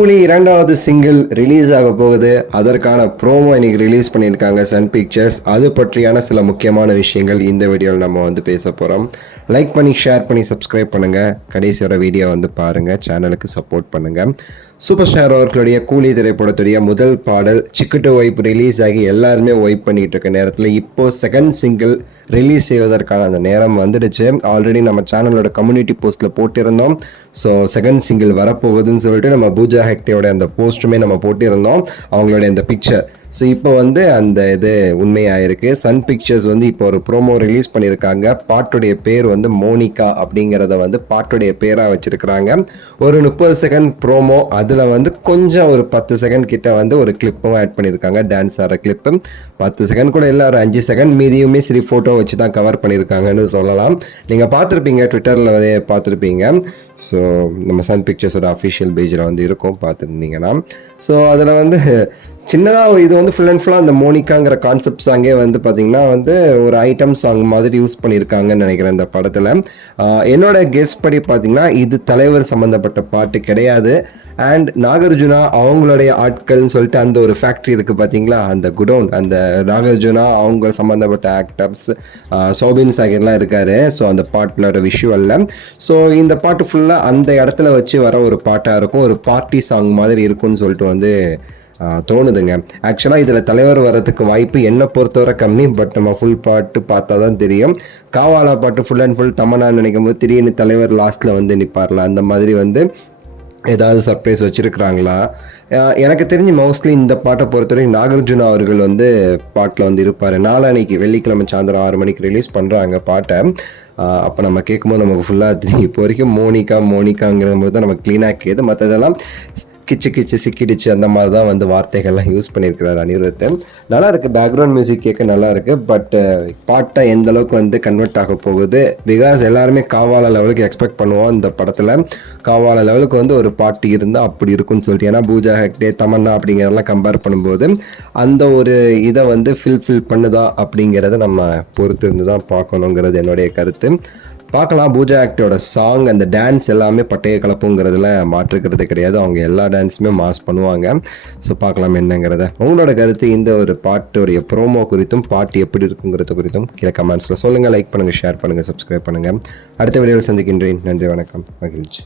கூலி இரண்டாவது single release ஆக போகுது. அதற்கான ப்ரோமோ இன்னைக்கு ரிலீஸ் பண்ணியிருக்காங்க சன் பிக்சர்ஸ். அது பற்றியான சில முக்கியமான விஷயங்கள் இந்த வீடியோவில் நம்ம வந்து பேச போகிறோம். லைக் பண்ணி ஷேர் பண்ணி சப்ஸ்கிரைப் பண்ணுங்கள். கடைசி வர வீடியோ வந்து பாருங்கள். சேனலுக்கு சப்போர்ட் பண்ணுங்கள். சூப்பர் ஸ்டார் அவர்களுடைய கூலி திரைப்படத்துடைய முதல் பாடல் சிக்கு டு வைப் ரிலீஸ் ஆகி எல்லாருமே வைப் பண்ணிட்டு இருக்க நேரத்தில் இப்போ செகண்ட் சிங்கிள் ரிலீஸ் செய்வதற்கான அந்த நேரம் வந்துடுச்சு. ஆல்ரெடி நம்ம சேனலோட கம்யூனிட்டி போஸ்ட்டில் போட்டிருந்தோம். ஸோ செகண்ட் சிங்கிள் வரப்போகுதுன்னு சொல்லிட்டு நம்ம பூஜா ஹெக்டேயோட அந்த போஸ்ட்டுமே நம்ம போட்டிருந்தோம், அவங்களுடைய அந்த பிக்சர். ஸோ இப்போ வந்து அந்த இது உண்மையாயிருக்கு. சன் பிக்சர்ஸ் வந்து இப்போ ஒரு ப்ரோமோ ரிலீஸ் பண்ணியிருக்காங்க. பாட்டுடைய பேர் வந்து மோனிகா அப்படிங்கிறத வந்து பாட்டுடைய பேராக வச்சிருக்கிறாங்க. ஒரு 30 செகண்ட் ப்ரோமோ, அதில் வந்து கொஞ்சம் ஒரு 10 செகண்ட் கிட்ட வந்து ஒரு கிளிப்பும் ஆட் பண்ணியிருக்காங்க, டான்ஸ் ஆகிற கிளிப்பு. 10 செகண்ட் கூட இல்லை, ஒரு 5 செகண்ட் மீதியுமே சரி ஃபோட்டோ வச்சு தான் கவர் பண்ணியிருக்காங்கன்னு சொல்லலாம். நீங்கள் பார்த்துருப்பீங்க, ட்விட்டரில் வந்து பார்த்துருப்பீங்க. ஸோ நம்ம சன் பிக்சர்ஸோட அஃபிஷியல் பேஜில் வந்து இருக்கும், பார்த்துருந்தீங்கன்னா. ஸோ அதில் வந்து சின்னதாக இது வந்து ஃபுல் அண்ட் ஃபுல்லாக அந்த மோனிகாங்கிற கான்செப்ட் சாங்கே வந்து பார்த்திங்கன்னா வந்து ஒரு ஐட்டம் சாங் மாதிரி யூஸ் பண்ணியிருக்காங்கன்னு நினைக்கிறேன் இந்த படத்தில். என்னோட கெஸ் படி பார்த்திங்கன்னா இது தலைவர் சம்மந்தப்பட்ட பாட்டு கிடையாது. அண்ட் நாகார்ஜுனா அவங்களுடைய ஆட்கள்னு சொல்லிட்டு அந்த ஒரு ஃபேக்ட்ரி இருக்குது பார்த்தீங்களா, அந்த குடோன், அந்த நாகார்ஜுனா அவங்க சம்மந்தப்பட்ட ஆக்டர்ஸ் சோபின் சாகர்லாம் இருக்கார். ஸோ அந்த பாட்டிலோட விஷுவலில். ஸோ இந்த பாட்டு ஃபுல்லாக அந்த இடத்துல வச்சு வர ஒரு பாட்டாக இருக்கும், ஒரு பார்ட்டி சாங் மாதிரி இருக்கும்னு சொல்லிட்டு வந்து தோணுதுங்க. ஆக்சுவலாக இதில் தலைவர் வர்றதுக்கு வாய்ப்பு என்னை பொறுத்தவரை கம்மி. பட் நம்ம ஃபுல் பாட்டு பார்த்தா தான் தெரியும். காவாலா பாட்டு ஃபுல் அண்ட் ஃபுல் தமன்னான்னு நினைக்கும் போது திடீர்னு தலைவர் லாஸ்ட்டில் வந்து நிற்பார்ல, அந்த மாதிரி வந்து ஏதாவது சர்ப்ரைஸ் வச்சுருக்குறாங்களா? எனக்கு தெரிஞ்சு மோஸ்ட்லி இந்த பாட்டை பொறுத்தவரை நாகார்ஜுனா அவர்கள் வந்து பாட்டில் வந்து இருப்பார். நாளான்னைக்கு வெள்ளிக்கிழமை சாயந்தரம் 6 மணிக்கு ரிலீஸ் பண்ணுறாங்க பாட்டை. அப்போ நம்ம கேட்கும்போது நமக்கு ஃபுல்லாக இப்போ வரைக்கும் மோனிகாங்கிற போது தான் நமக்கு க்ளீனாக கேது. மற்றதெல்லாம் கிச்சு கிச்சு சிக்கிடுச்சு அந்த மாதிரி தான் வந்து வார்த்தைகள்லாம் யூஸ் பண்ணியிருக்கிறார் அனிருத். நல்லா இருக்குது, பேக்ரவுண்ட் மியூசிக் கேட்க நல்லா இருக்குது. பட் பாட்டை எந்த அளவுக்கு வந்து கன்வெர்ட் ஆக போகுது, பிகாஸ் எல்லாருமே காவாலா லெவலுக்கு எக்ஸ்பெக்ட் பண்ணுவோம் இந்த படத்தில். காவாலா லெவலுக்கு வந்து ஒரு பாட்டு இருந்தால் அப்படி இருக்குன்னு சொல்லிட்டு, ஏன்னா பூஜா ஹெக்டே தமன்னா அப்படிங்கிறதெல்லாம் கம்பேர் பண்ணும்போது அந்த ஒரு இதை வந்து ஃபில் பண்ணுதா அப்படிங்கிறத நம்ம பொறுத்து இருந்து தான் பார்க்கணுங்கிறது என்னுடைய கருத்து. பார்க்கலாம். பூஜா ஆக்டோட சாங், அந்த டான்ஸ் எல்லாமே பட்டைய கலப்புங்கிறதுல மாற்றுக்கிறது கிடையாது. அவங்க எல்லா டான்ஸுமே மாஸ் பண்ணுவாங்க. ஸோ பார்க்கலாம் என்னங்கிறத. உங்களோட கருத்து இந்த ஒரு பாட்டுடைய ப்ரோமோ குறித்தும் பாட்டு எப்படி இருக்குங்கிறது குறித்தும் கீழே கமெண்ட்ஸில் சொல்லுங்கள். லைக் பண்ணுங்கள், ஷேர் பண்ணுங்கள், சப்ஸ்கிரைப் பண்ணுங்கள். அடுத்த வீடியோவில் சந்திக்கின்றேன். நன்றி, வணக்கம், மகிழ்ச்சி.